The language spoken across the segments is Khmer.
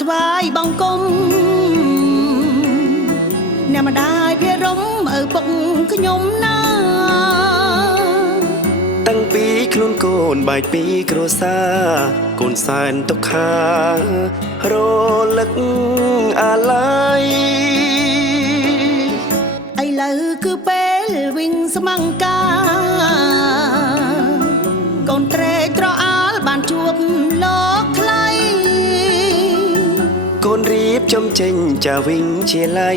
ថ្វាយបង្គំអ្នកម្ដាយវារំឪពុកខ្ញុំណាតាំងពីខ្លួនកូនបែកពីគ្រួសារកូនសែនទុក្ខារលឹកអាឡ័យឥឡូវគឺពេលវិញស្មង្ការកូនត្រេកត្រអាលបានជួបលោកថ្លៃកូនរៀបចំចេញចាវិញជាឡៃ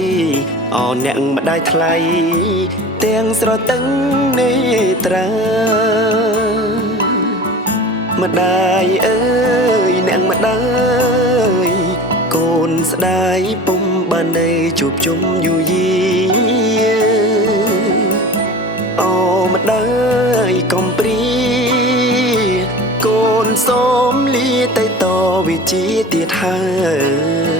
អរអ្នកម្ដាយថ្លៃទាំងស្រទឹងនេត្រាម្ដាយអើយអ្នកម្ដាយកូនស្ដាយពុំបាននៅជួបជុំយូរយាអូម្ដាយកុំព្រាកូនសូមលាទៅតវិជាទៀតហើយ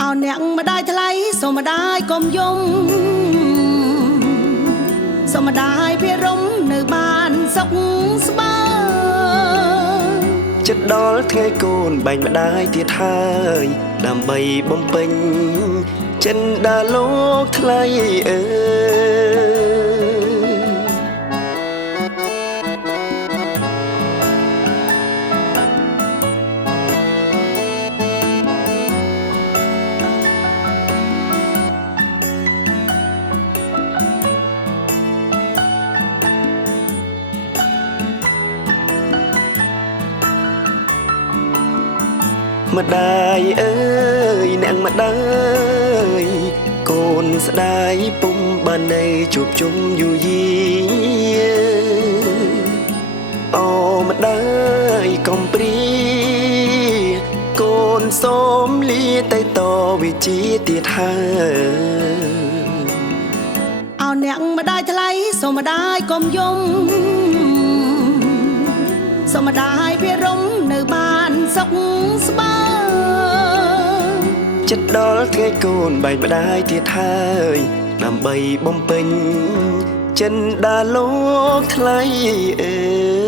អោអ្នកម្ដាយថ្លៃសូមម្ដាយកុំយំសូមម្ដាយភារំនៅបានសុខស្បើចិត្តដល់ថ្ងៃកូនបែកម្ដាយទៀតហើយដើម្បីបំពេញចិនដាលោកថ្លៃអើម្ដាយអើយអ្នកម្ដាយកូនស្ដាយពុំបាននៅជួបជុំយូរយាអូម្ដាយកុំព្រាកូនសូមលាទៅតវិជាទៀតហើយអោអ្នកម្ដាយថ្លៃសូមម្ដាយកុំយំសូមម្ដាយភារំនៅបានសុខស្បើចិត្តដល់ថ្ងៃកូនបែកម្ដាយទៀតហើយដើម្បីបំពេញចិនដាលោកថ្លៃអើ